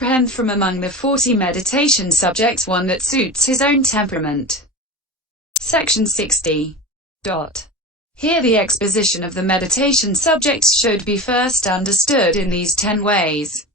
apprehend from among the 40 meditation subjects one that suits his own temperament. Section 60. Here the exposition of the meditation subjects should be first understood in these 10 ways.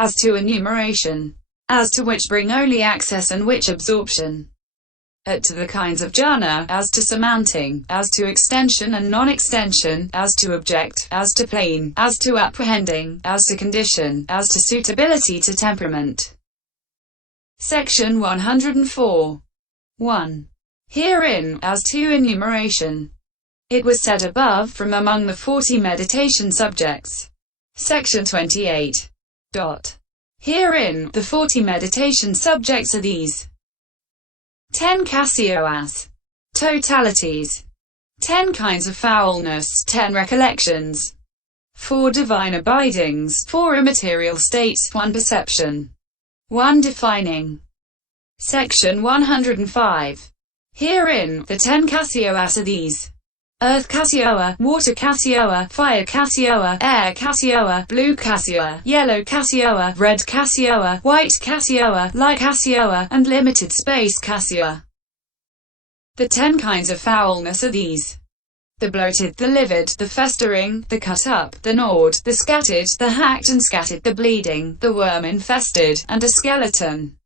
As to enumeration, as to which bring only access and which absorption. To the kinds of jhana, as to surmounting, as to extension and non-extension, as to object, as to plane, as to apprehending, as to condition, as to suitability to temperament. Section 104. 1. Herein, as to enumeration. It was said above, from among the 40 meditation subjects. Section 28. Herein, the 40 meditation subjects are these: 10 casioas, totalities, 10 kinds of foulness, 10 recollections, 4 divine abidings, 4 immaterial states, 1 perception, 1 defining. Section 105. Herein, the 10 casioas are these: Earth Casioa, Water Casioa, Fire Casioa, Air Casioa, Blue Casioa, Yellow Casioa, Red Casioa, White Casioa, Light Casioa, and Limited Space Casioa. The 10 kinds of foulness are these: the bloated, the livid, the festering, the cut up, the gnawed, the scattered, the hacked and scattered, the bleeding, the worm-infested, and a skeleton.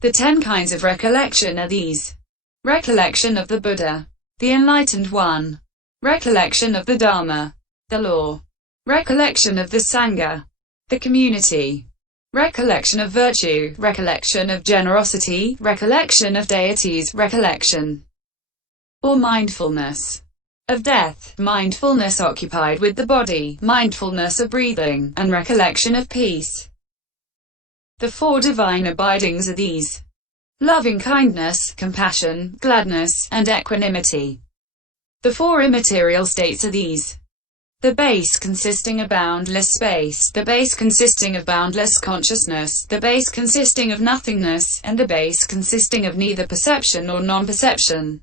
The 10 kinds of recollection are these: recollection of the Buddha, the Enlightened One, recollection of the Dharma, the law, recollection of the Sangha, the community, recollection of virtue, recollection of generosity, recollection of deities, recollection or mindfulness of death, mindfulness occupied with the body, mindfulness of breathing, and recollection of peace. The 4 divine abidings are these: loving-kindness, compassion, gladness, and equanimity. The 4 immaterial states are these: the base consisting of boundless space, the base consisting of boundless consciousness, the base consisting of nothingness, and the base consisting of neither perception or non-perception.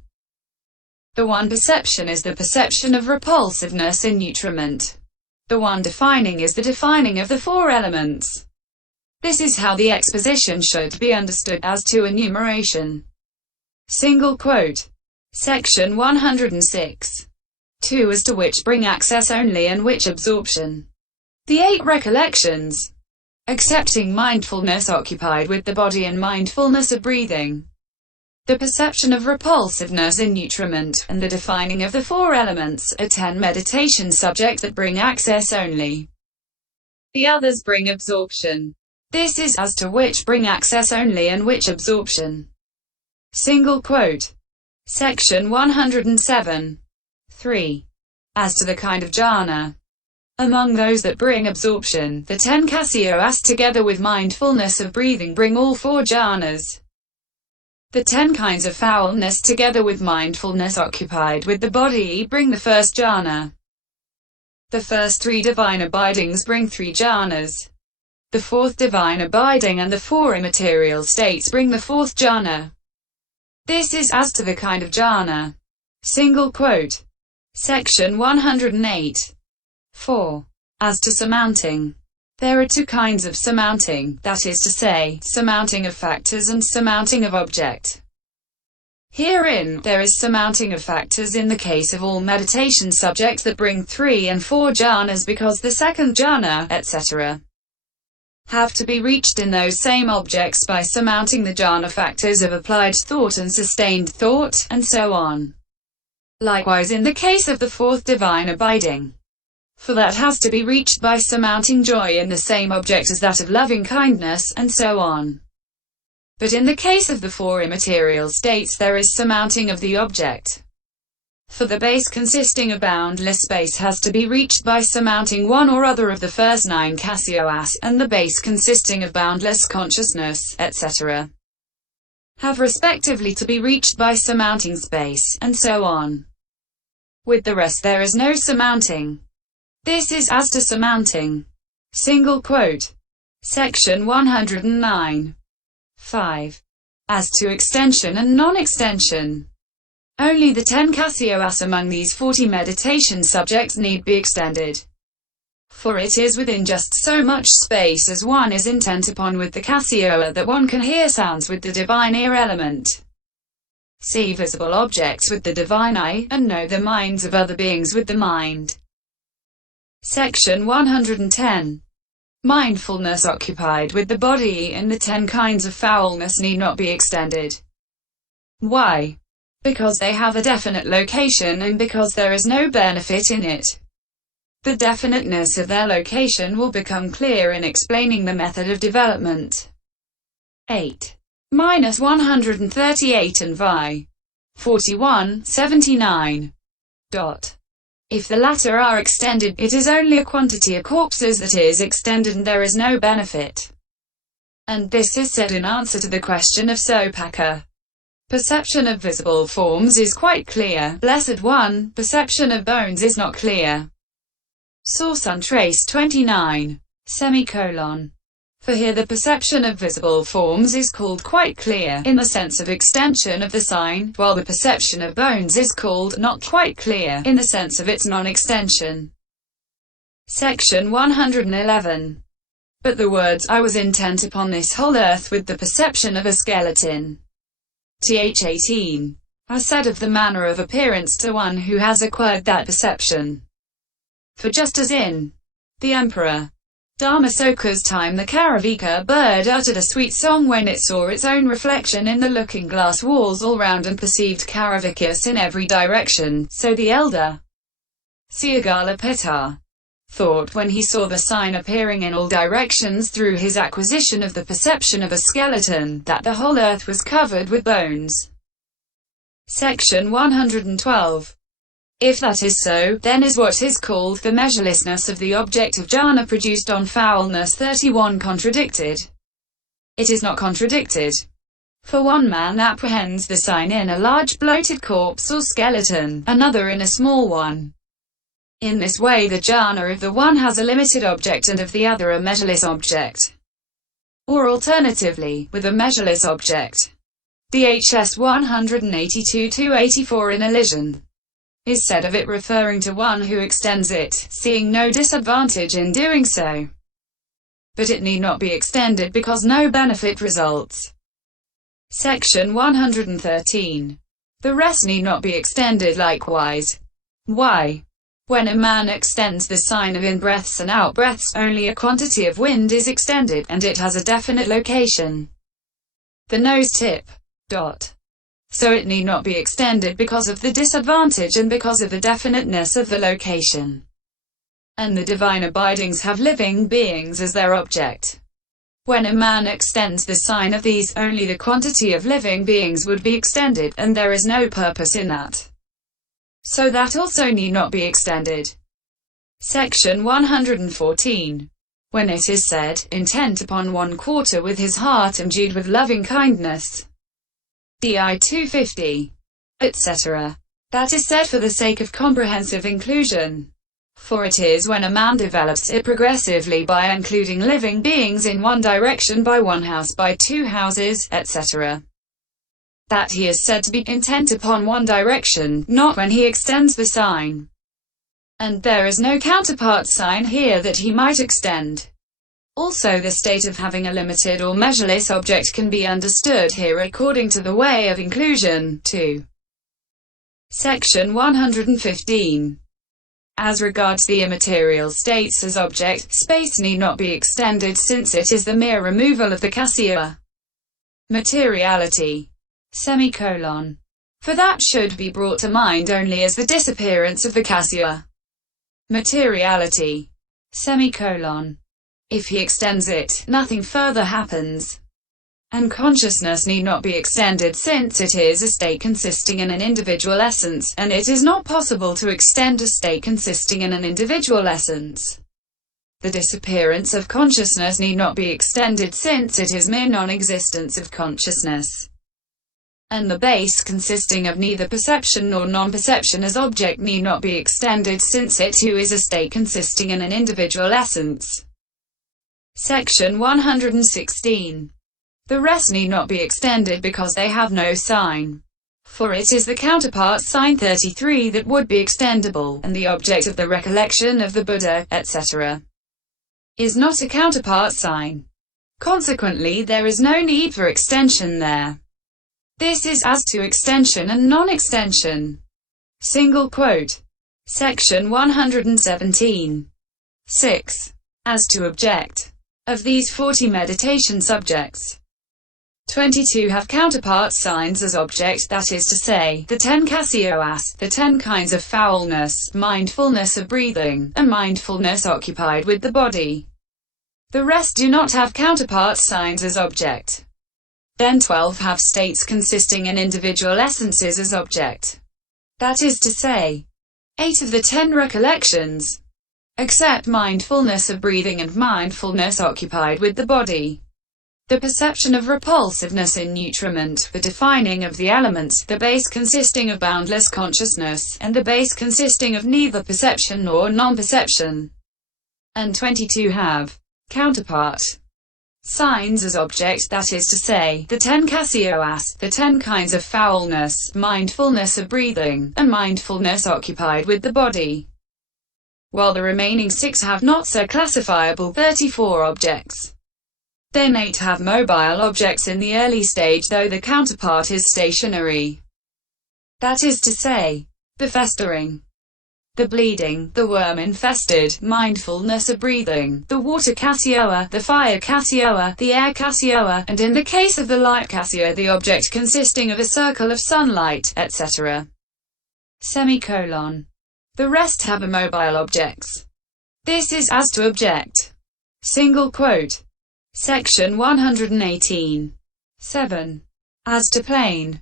The 1 perception is the perception of repulsiveness in nutriment. The 1 defining is the defining of the 4 elements. This is how the exposition should be understood, as to enumeration. Single quote. Section 106. 2. As to which bring access only and which absorption. The 8 recollections. Accepting mindfulness occupied with the body and mindfulness of breathing. The perception of repulsiveness in nutriment, and the defining of the 4 elements, are 10 meditation subjects that bring access only. The others bring absorption. This is as to which bring access only and which absorption. Single quote. Section 107. 3. As to the kind of jhana. Among those that bring absorption, the 10 casioas together with mindfulness of breathing bring all 4 jhanas. The 10 kinds of foulness together with mindfulness occupied with the body bring the first jhana. The first 3 divine abidings bring 3 jhanas. The 4th divine abiding and the 4 immaterial states bring the 4th jhana. This is as to the kind of jhana. Single quote. Section 108. 4. As to surmounting. There are 2 kinds of surmounting, that is to say, surmounting of factors and surmounting of object. Herein, there is surmounting of factors in the case of all meditation subjects that bring 3 and 4 jhanas, because the 2nd jhana, etc., have to be reached in those same objects by surmounting the jhana factors of applied thought and sustained thought, and so on. Likewise in the case of the 4th divine abiding. For that has to be reached by surmounting joy in the same object as that of loving kindness, and so on. But in the case of the 4 immaterial states there is surmounting of the object. For the base consisting of boundless space has to be reached by surmounting one or other of the first 9 casioas, and the base consisting of boundless consciousness, etc., have respectively to be reached by surmounting space, and so on. With the rest there is no surmounting. This is as to surmounting. Single quote. Section 109. 5. As to extension and non-extension. Only the 10 casioas among these 40 meditation subjects need be extended. For it is within just so much space as one is intent upon with the Cassiola that one can hear sounds with the divine ear element, see visible objects with the divine eye, and know the minds of other beings with the mind. Section 110. Mindfulness occupied with the body and the 10 kinds of foulness need not be extended. Why? Because they have a definite location and because there is no benefit in it. The definiteness of their location will become clear in explaining the method of development. 8-138 and vi. 41-79. If the latter are extended, it is only a quantity of corpses that is extended and there is no benefit. And this is said in answer to the question of Sopaka. Perception of visible forms is quite clear, Blessed One, perception of bones is not clear. Source untraced 29. For here the perception of visible forms is called quite clear, in the sense of extension of the sign, while the perception of bones is called not quite clear, in the sense of its non-extension. Section 111. But the words, I was intent upon this whole earth with the perception of a skeleton, th 18, are said of the manner of appearance to one who has acquired that perception. For just as in the Emperor Dharmasoka's time the Karavika bird uttered a sweet song when it saw its own reflection in the looking-glass walls all round and perceived Karavikas in every direction, so the elder Siagala Pitar thought when he saw the sign appearing in all directions through his acquisition of the perception of a skeleton, that the whole earth was covered with bones. Section 112. If that is so, then is what is called the measurelessness of the object of jhana produced on foulness 31 contradicted? It is not contradicted. For one man apprehends the sign in a large bloated corpse or skeleton, another in a small one. In this way the jhana of the one has a limited object and of the other a measureless object. Or alternatively, with a measureless object. DHS 182-84 in elision is said of it referring to one who extends it, seeing no disadvantage in doing so. But it need not be extended because no benefit results. Section 113. The rest need not be extended likewise. Why? When a man extends the sign of in-breaths and out-breaths, only a quantity of wind is extended, and it has a definite location. The nose tip. So it need not be extended because of the disadvantage and because of the definiteness of the location. And the divine abidings have living beings as their object. When a man extends the sign of these, only the quantity of living beings would be extended, and there is no purpose in that. So that also need not be extended. Section 114. When it is said, intent upon one quarter with his heart imbued with loving kindness, DI 250, etc. That is said for the sake of comprehensive inclusion. For it is when a man develops it progressively by including living beings in one direction by one house by two houses, etc. that he is said to be intent upon one direction, not when he extends the sign. And there is no counterpart sign here that he might extend. Also the state of having a limited or measureless object can be understood here according to the way of inclusion, too. Section 115. As regards the immaterial states as object, space need not be extended since it is the mere removal of the kasya. Materiality. For that should be brought to mind only as the disappearance of the kasya. Materiality. If he extends it, nothing further happens. And consciousness need not be extended since it is a state consisting in an individual essence, and it is not possible to extend a state consisting in an individual essence. The disappearance of consciousness need not be extended since it is mere non-existence of consciousness. And the base consisting of neither perception nor non-perception as object need not be extended since it too is a state consisting in an individual essence. Section 116. The rest need not be extended because they have no sign. For it is the counterpart sign 33 that would be extendable, and the object of the recollection of the Buddha, etc., is not a counterpart sign. Consequently, there is no need for extension there. This is as to extension and non-extension. Single quote. Section 117. 6. As to object. Of these 40 meditation subjects, 22 have counterpart signs as object, that is to say, the 10 cankers, the 10 kinds of foulness, mindfulness of breathing, and mindfulness occupied with the body. The rest do not have counterpart signs as object. Then 12 have states consisting in individual essences as object. That is to say, 8 of the 10 recollections, except mindfulness of breathing and mindfulness occupied with the body. The perception of repulsiveness in nutriment, the defining of the elements, the base consisting of boundless consciousness, and the base consisting of neither perception nor non-perception. And 22 have counterpart signs as object, that is to say, the 10 cankers, the 10 kinds of foulness, mindfulness of breathing, and mindfulness occupied with the body. While the remaining 6 have not so classifiable 34 objects. Then 8 have mobile objects in the early stage, though the counterpart is stationary. That is to say, the festering, the bleeding, the worm-infested, mindfulness of breathing, the water cankers, the fire cankers, the air cankers, and in the case of the light cankers, the object consisting of a circle of sunlight, etc. Semicolon. The rest have immobile objects. This is as to object. Single quote. Section 118. 7. As to plane.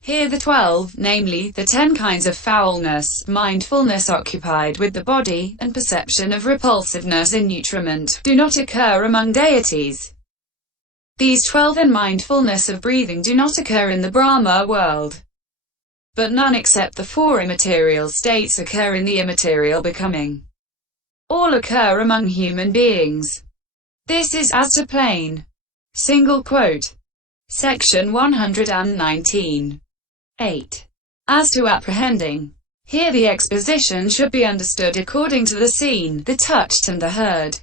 Here the 12, namely, the 10 kinds of foulness, mindfulness occupied with the body, and perception of repulsiveness in nutriment, do not occur among deities. These 12 and mindfulness of breathing do not occur in the Brahma world. But none except the 4 immaterial states occur in the immaterial becoming. All occur among human beings. This is as to plane. Single quote. Section 119. 8. As to apprehending. Here the exposition should be understood according to the seen, the touched and the heard.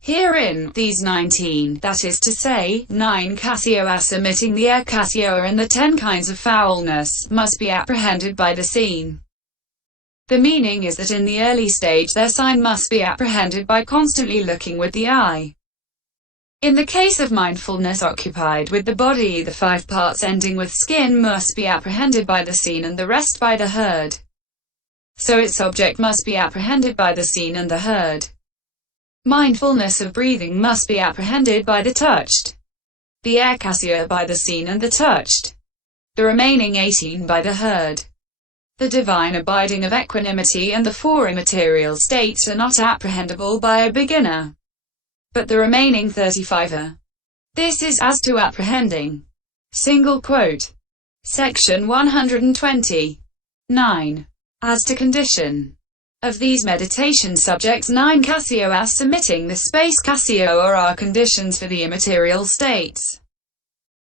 Herein, these 19, that is to say, 9 cankers omitting the air cankers and the 10 kinds of foulness, must be apprehended by the seen. The meaning is that in the early stage their sign must be apprehended by constantly looking with the eye. In the case of mindfulness occupied with the body, the 5 parts ending with skin must be apprehended by the seen and the rest by the heard. So its object must be apprehended by the seen and the heard. Mindfulness of breathing must be apprehended by the touched. The air cankers by the seen and the touched. The remaining 18 by the heard. The divine abiding of equanimity and the 4 immaterial states are not apprehendable by a beginner. But the remaining 35 are. This is as to apprehending. Single quote. Section 120. 9. As to condition. Of these meditation subjects, 9 cankers submitting the space cankers are conditions for the immaterial states.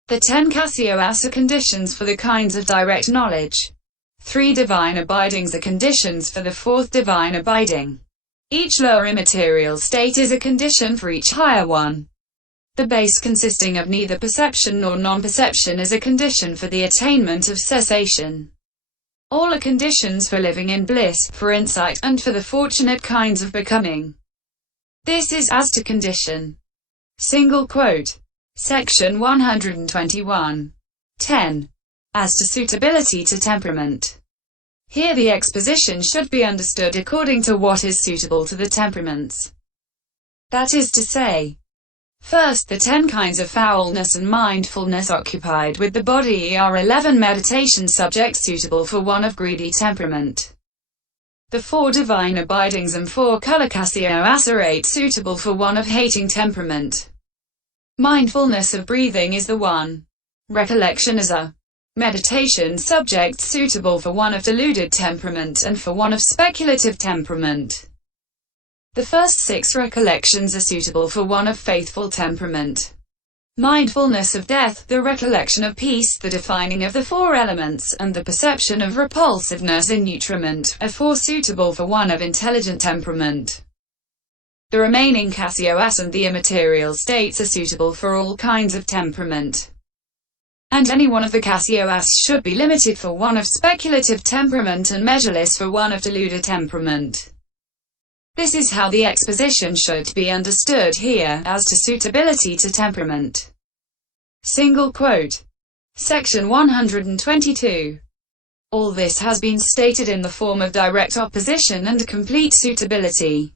The 10 cankers are conditions for the kinds of direct knowledge. 3 divine abidings are conditions for the 4th divine abiding. Each lower immaterial state is a condition for each higher one. The base consisting of neither perception nor non-perception is a condition for the attainment of cessation. All are conditions for living in bliss, for insight, and for the fortunate kinds of becoming. This is as to condition. Single quote. Section 121. 10. As to suitability to temperament. Here the exposition should be understood according to what is suitable to the temperaments. That is to say, first, the 10 kinds of foulness and mindfulness occupied with the body are 11 meditation subjects suitable for one of greedy temperament. The 4 divine abidings and 4 color cankers are 8 suitable for one of hating temperament. Mindfulness of breathing is the one. Recollection is a meditation subject suitable for one of deluded temperament and for one of speculative temperament. The first 6 recollections are suitable for one of faithful temperament. mindfulness of death, the recollection of peace, the defining of the four elements, and the perception of repulsiveness in nutriment, are four suitable for one of intelligent temperament. The remaining CASIOS and the immaterial states are suitable for all kinds of temperament. And any one of the CASIOS should be limited for one of speculative temperament and measureless for one of deluded temperament. This is how the exposition should be understood here, as to suitability to temperament. Single quote. Section 122. All this has been stated in the form of direct opposition and complete suitability.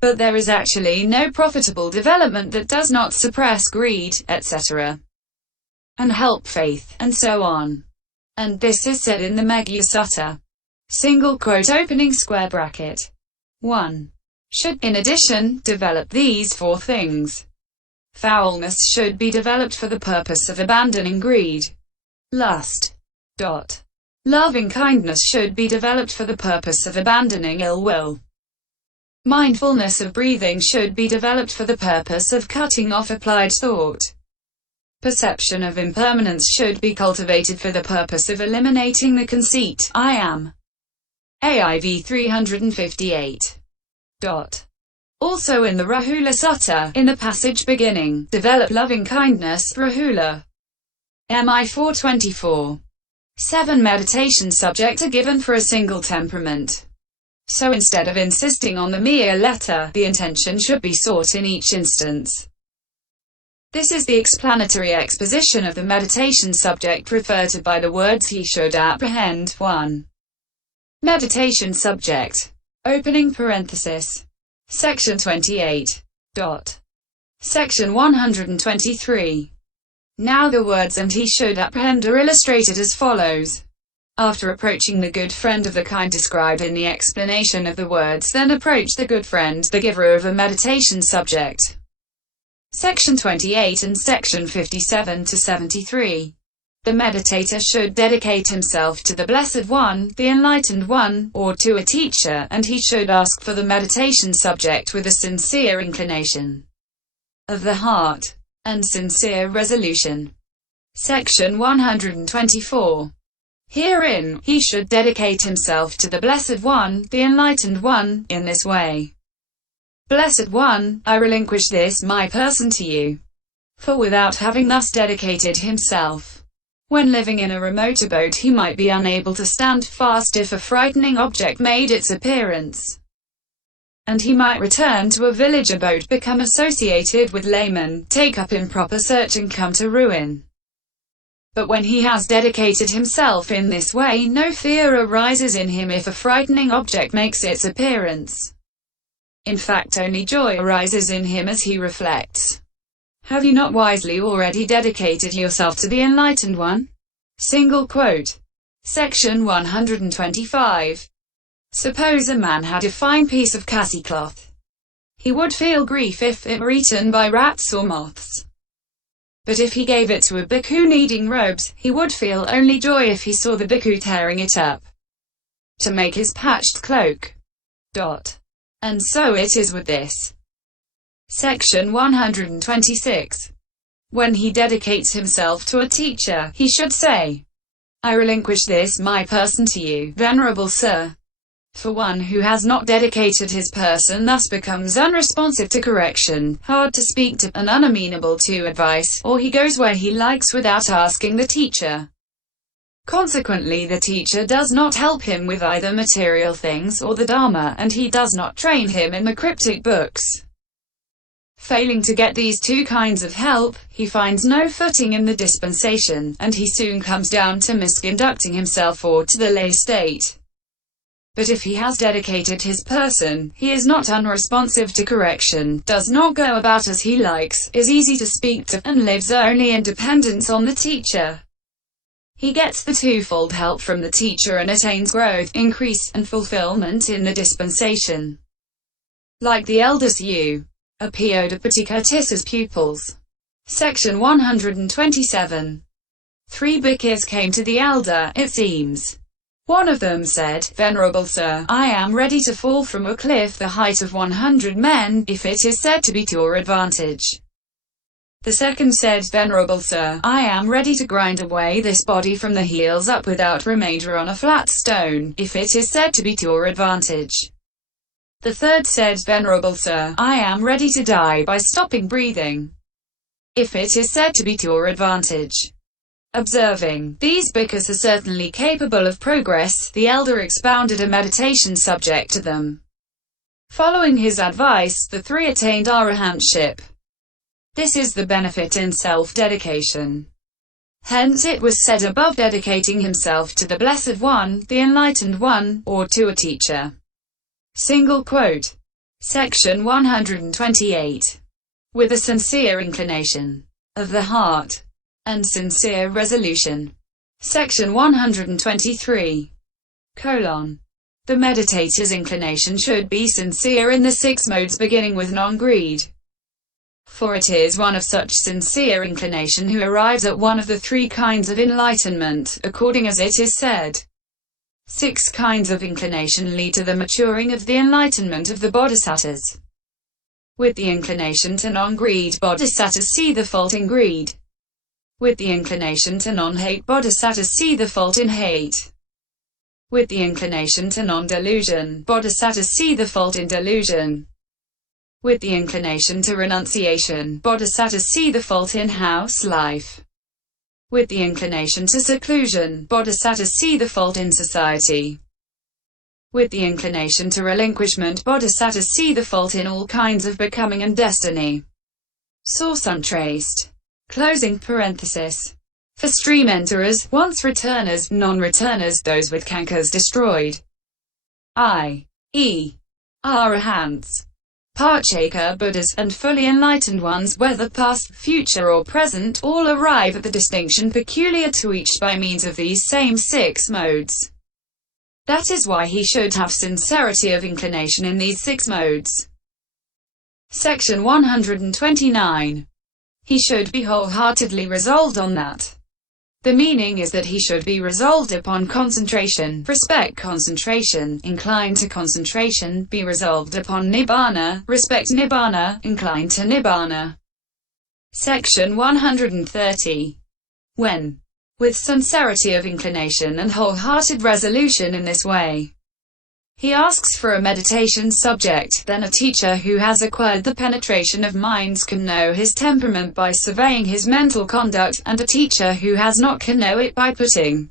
But there is actually no profitable development that does not suppress greed, etc. and help faith, and so on. And this is said in the Megha Sutta. Single quote opening square bracket. 1. Should, in addition, develop these four things. Foulness should be developed for the purpose of abandoning greed. Lust. Loving kindness should be developed for the purpose of abandoning ill will. Mindfulness of breathing should be developed for the purpose of cutting off applied thought. Perception of impermanence should be cultivated for the purpose of eliminating the conceit, I am. AIV 358. Also in the Rahula Sutta, in the passage beginning, develop loving kindness, Rahula. MI 424. 7 meditation subjects are given for a single temperament. So instead of insisting on the mere letter, the intention should be sought in each instance. This is the explanatory exposition of the meditation subject referred to by the words he should apprehend. 1. Meditation subject. Opening parenthesis. Section 28. Section 123. Now the words "and he should apprehend" are illustrated as follows. After approaching the good friend of the kind described in the explanation of the words, then approach the good friend, the giver of a meditation subject. Section 28 and Section 57 to 73. The meditator should dedicate himself to the Blessed One, the Enlightened One, or to a teacher, and he should ask for the meditation subject with a sincere inclination of the heart and sincere resolution. Section 124. Herein, he should dedicate himself to the Blessed One, the Enlightened One, in this way. Blessed One, I relinquish this my person to you. For without having thus dedicated himself, when living in a remote abode he might be unable to stand fast if a frightening object made its appearance. And he might return to a village abode, become associated with laymen, take up improper search and come to ruin. But when he has dedicated himself in this way, no fear arises in him if a frightening object makes its appearance. In fact, only joy arises in him as he reflects. Have you not wisely already dedicated yourself to the Enlightened One? Single quote. Section 125. Suppose a man had a fine piece of cassie cloth. He would feel grief if it were eaten by rats or moths. But if he gave it to a bhikkhu needing robes, he would feel only joy if he saw the bhikkhu tearing it up to make his patched cloak. And so it is with this. Section 126. When he dedicates himself to a teacher, he should say, I relinquish this my person to you, Venerable Sir. For one who has not dedicated his person thus becomes unresponsive to correction, hard to speak to, and unamenable to advice, or he goes where he likes without asking the teacher. Consequently, the teacher does not help him with either material things or the Dharma, and he does not train him in the cryptic books. Failing to get these two kinds of help, he finds no footing in the dispensation, and he soon comes down to misconducting himself or to the lay state. But if he has dedicated his person, he is not unresponsive to correction, does not go about as he likes, is easy to speak to, and lives only in dependence on the teacher. He gets the twofold help from the teacher and attains growth, increase, and fulfillment in the dispensation. Like the elders you appeared at Paccekabuddhas' pupils. Section 127. 3 bhikkhus came to the elder, it seems. One of them said, Venerable Sir, I am ready to fall from a cliff the height of 100 men, if it is said to be to your advantage. The second said, Venerable Sir, I am ready to grind away this body from the heels up without remainder on a flat stone, if it is said to be to your advantage. The third said, Venerable Sir, I am ready to die by stopping breathing, if it is said to be to your advantage. Observing, these bhikkhus are certainly capable of progress, the elder expounded a meditation subject to them. Following his advice, the three attained Arahantship. This is the benefit in self-dedication. Hence it was said above, dedicating himself to the Blessed One, the Enlightened One, or to a teacher. Single quote. Section 128. With a sincere inclination of the heart and sincere resolution. Section 123. Colon. The meditator's inclination should be sincere in the six modes, beginning with non-greed. For it is one of such sincere inclination who arrives at one of the three kinds of enlightenment, according as it is said. 6 kinds of inclination lead to the maturing of the enlightenment of the Bodhisattas. With the inclination to non-greed, Bodhisattas see the fault in greed. With the inclination to non-hate, Bodhisattas see the fault in hate. With the inclination to non-delusion, Bodhisattas see the fault in delusion. With the inclination to renunciation, Bodhisattas see the fault in house life. With the inclination to seclusion, Bodhisattas see the fault in society. With the inclination to relinquishment, Bodhisattas see the fault in all kinds of becoming and destiny. Source untraced. Closing parenthesis. For stream enterers, once returners, non-returners, those with cankers destroyed. i.e. Arahants, Paccekabuddhas, and fully enlightened ones, whether past, future or present, all arrive at the distinction peculiar to each by means of these same 6 modes. That is why he should have sincerity of inclination in these 6 modes. Section 129. He should be wholeheartedly resolved on that. The meaning is that he should be resolved upon concentration, respect concentration, incline to concentration, be resolved upon nibbana, respect nibbana, incline to nibbana. Section 130. When, with sincerity of inclination and wholehearted resolution in this way, he asks for a meditation subject, then a teacher who has acquired the penetration of minds can know his temperament by surveying his mental conduct, and a teacher who has not can know it by putting